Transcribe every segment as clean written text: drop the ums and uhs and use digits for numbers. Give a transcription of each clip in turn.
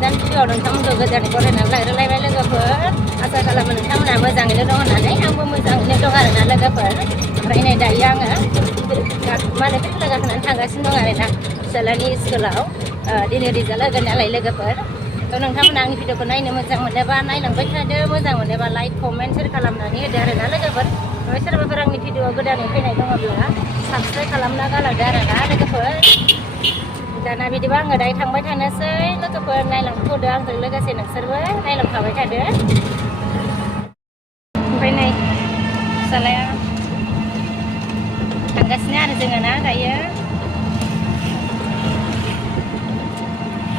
गोदान भिडिअ नोंथांमोनखौ गोदानै बरायनानै लाग्रोलायबाय लोगोफोर आसा खालामो नोंथांमोना मोजाङैनो दं होननानै आंबो मोजाङैनो दं आरोना लोगोफोर ओमफ्राय नै दायो आङो मा होनो फिल्ड गाखोनानै थांगासिनो दं आरोना फिसाज्लानि स्कुलाव दिनै रिजाल्ट होगोन नालाय लोगोफोर थ' नोंथांमोना आंनि भिडिअखौ नायनो मोजां मोनोबा नायलांबाय थादो मोजां मोनोबा लाइक कमेन्ट शेयार खालामनानै होदो आरोना लोगोफोर ओमफ्राय सोरबाफोर आंनि भिडिअ गोदानै फैनाय दङब्ला साबसक्राइब खालामना गालांदो आरोना लोगोफोर दाना बिदिबा आङो दायो थांबाय थानोसै लोगोफोर नायलांथ'दो आंजों लोगोसे नोंसोरबो नायलांफाबाय थादो ओमफ्राय नै फिसाज्लाया थांगासिनो आरो जोङो ना दायो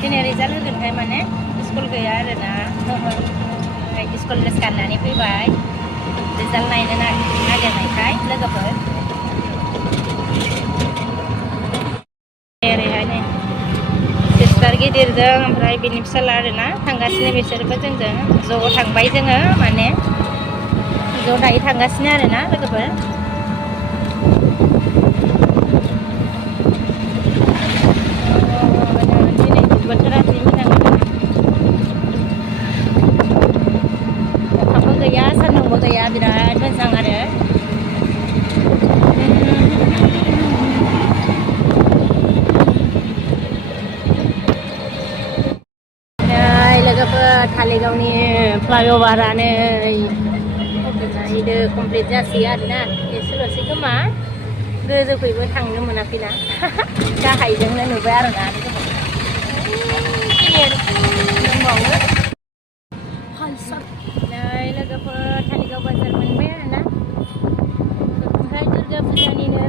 दिनै रिजाल्ट होगोनखाय माने स्कुल गैया आरोना ओमफ्राय स्कुल ड्रेस गाननानै फैबाय रिजाल्ट नायनो नागिरनायखाय लोगोफोर ओरैहाय नै सिस्टार गिदिरजों ओमफ्राय बिनि फिसाला आरोना थांगासिनो बिसोरबो जोंजों ज' थांबाय जोङो माने ज' दायो थांगासिनो आरोना लोगोफोर दिनै बोथोरा जि मोजां अखाबो गैया सान्दुंबो गैया बिराद मोजां आरो लोगोफोर धालिगावनि फ्लाइअभारानो कमप्लिट जासै आरोना एसेल'सै खोमा गोजौखैबो थांनो मोनाखैना गाहायजोंनो नुबाय आरोना दंबावो नै लोगोफोर धालिगाव बाजार मोनबाय आरोना ओमफ्राय दुर्गा फुजानिनो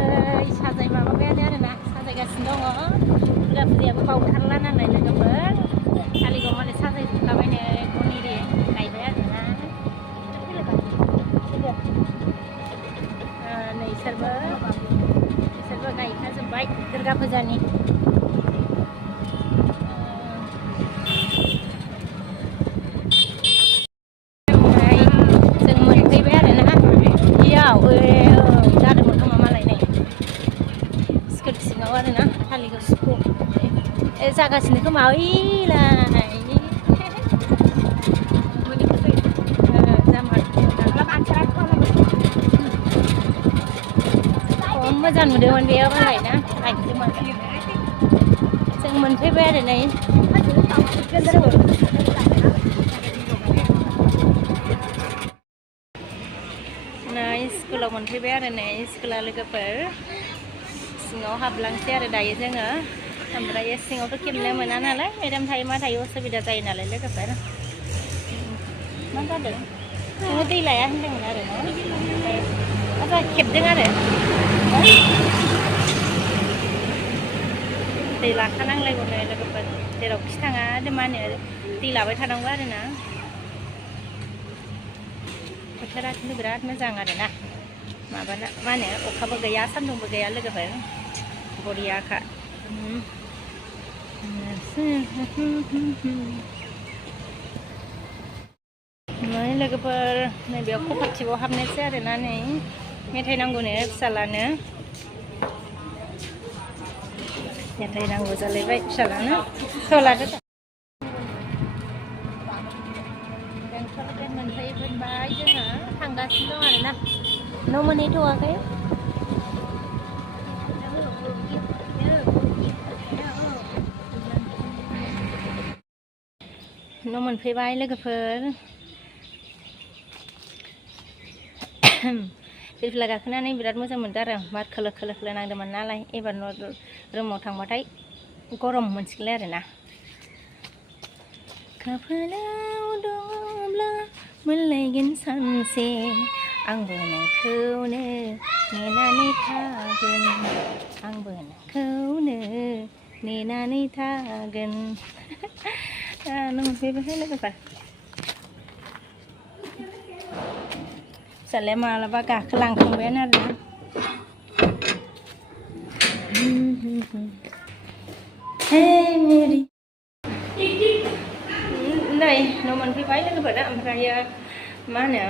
साजाय माबाबायानो आरोना साजायगासिनो दङ दुर्गा फुजायाबो बावथारला नालाय लोगोफोर धालिगाव माने साजायजोबखाबाय नै गनिरि गायबाय आरोना नै इसोरबो गायखाजोब्बाय दुर्गा फुजानि जों मोनफैबाय आरोना इयाव जादोंमोन खोमा मालाय नै स्कुल सिङाव आरोना धालिगाव स्कुल जागासिनो खोमा ओइलाय मोजां नुदोंमोन बेयाव मालाय ना गायदोंमोन जों मोनफैबाय आरो नै स्कुलाव मोनफैबाय आरो नै स्कुला लोगोफोर सिङाव हाबलांसै आरो दायो जोङो ओमफ्राय सिङावथ' खेबनो मोना नालाय मेदाम थायो मा थायो असुबिदा जायो नालाय लोगोफोर मा जादों नोङो दै लाया होनदोंमोन आरो ओमफ्राय खेबदों आरो दै लाखानांलायगौनो लोगोफोर जेरावखि थाङा मा होनो दै लाबाय थानांगौ आरोना बोथोरा खिन्थु बिराद मोजां आरोना माबाना मा होनो अखाबो गैया सान्दुंबो गैया लोगोफोर बरियाखा नै लोगोफोर नैबेयाव कपारटिभआव हाबनोसै आरोना नै मेथाइ नांगौनो फिसालानो मेथाइ नांगौ जालायबाय फिसालानो लादो बेंटल गेट मोनफैबाय जोङो थांगासिनो दं आरोना न' मोनहैथ'वाखै न' मोनफैबाय लोगोफोर फिल्फिला गाखोनानै बिराद मोजां मोनदों आरो बार खोलो खोलो खोलो नांदोंमोन नालाय एबार रुमाव थांबाथाय गरम मोनसिगोनलाय आरोना खाफालाव दङब्ला मोनलायगोन सानसे आंबो नोंखौनो नेनानै थागोन आंबो नोंखौनो नेनानै थागोन न' मोनफैबाय लोगोफोर फिसालाया मालाबा गाखोलांखांबायानो आरोना मेरि नै न' मोनफैबाय लोगोफोरा ओमफ्रायो मा होनो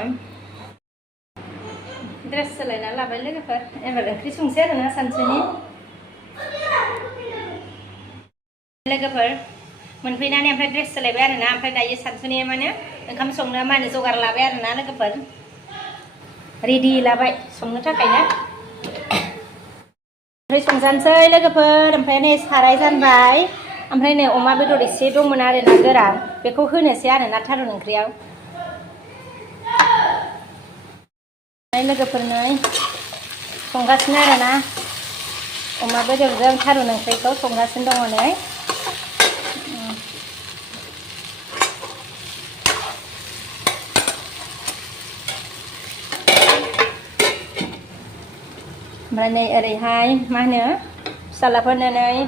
ड्रेस सोलायना लाबाय लोगोफोर एबार ओंख्रि संसै आरोना सानसुनि लोगोफोर मोनफैनानै ओमफ्राय ड्रेस सोलायबाय आरोना ओमफ्राय दायो सानसुनि माने ओंखाम संनो मा होनो जगार लाबाय आरोना लोगोफोर रेडि लाबाय संनो थाखायनो ओमफ्राय संजानोसै लोगोफोर ओमफ्राय नै साराय जानबाय ओमफ्राय नै अमा बेदर एसे दंमोन आरोना गोरान बेखौ होनोसै आरोना थारुन ओंख्रियाव लोगोफोर नै संगासिनो आरोना अमा बेदरजों थारुन ओंख्रिखौ संगासिनो दङ नै ओमफ्राय नै ओरैहाय मा होनो फिसालाफोरनो नै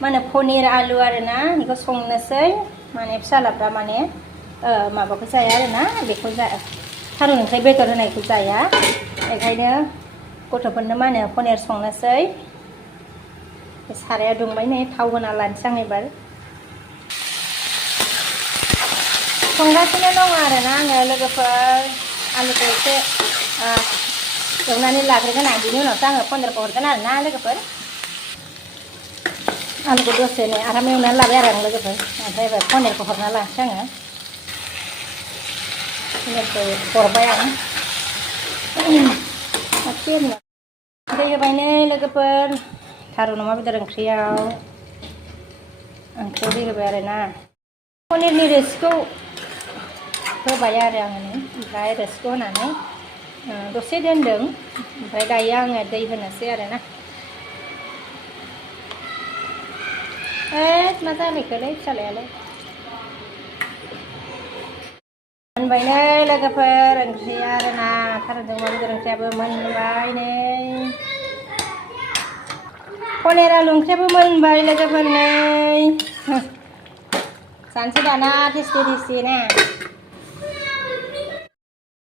मा होनो पनिर आलु आरोना बेखौ संनोसै माने फिसालाफ्रा माने माबाखौ जाया आरोना बेखौ जाया थारुन ओंख्रि बेदर होनायखौ जाया बेखायनो गथ'फोरनो मा होनो पनिर संनोसै साराया दुंबाय नै थाव होना लानोसै आं एबार संगासिनो दङ आरोना आङो लोगोफोर आलुखौ एसे एवनानै लाग्रोगोन आं बिनि उनावसो आङो पनिरखौ हरगोन आरोना लोगोफोर आलुखौ दसे नै आराम एवनानै लाबाय आरो आं लोगोफोर ओमफ्राय एबार पनिरखौ हरना लानोसै आङो पनिरखौ हरबाय आं दै होबाय नै लोगोफोर थारुन अमा बेदर ओंख्रियाव दै होबाय आरोना पनिरनि रोसिखौ होबाय आरो आङो ओमफ्राय रोसिखौ होनानै दसे दोनदों ओमफ्राय दायो आङो दै होनोसै आरोना मा जालायखोलै फिसालायालाय मोनबाय नै लोगोफोर ओंख्रिया आरोना थारुनजों अमा बेदर ओंख्रियाबो मोनबाय नै पनिर आलु ओंख्रियाबो मोनबाय लोगोफोर नै जानोसै दाना टेस्टि टेस्टि ना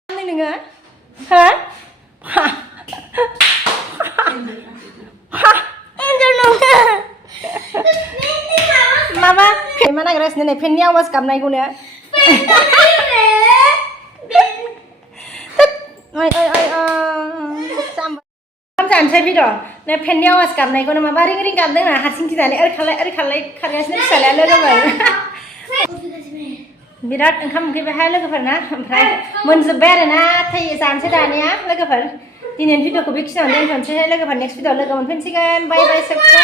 नोङो हो माबा मा नागिरगासिनो नै फेननि आवाज गाबनायखौनो जानोसै बिद' नै फेननि आवाज गाबनायखौनो माबा रिं रिं गाबदों ना हारसिं गिनानै ओरै खारलाय खारगासिनो फिसालाया लोगोफोर बिराद ओंखाम उखैबायहाय लोगोफोर ना ओमफ्राय मोनजोब्बाय आरोना जानोसै दानिया लोगोफोर दिनैनि भिडिअखौ बेखिनियावनो दोनथ'नोसै लोगोफोर नेक्स्ट भिडिअ लोगो मोनफिनसिगोन बाय बाय सबखौ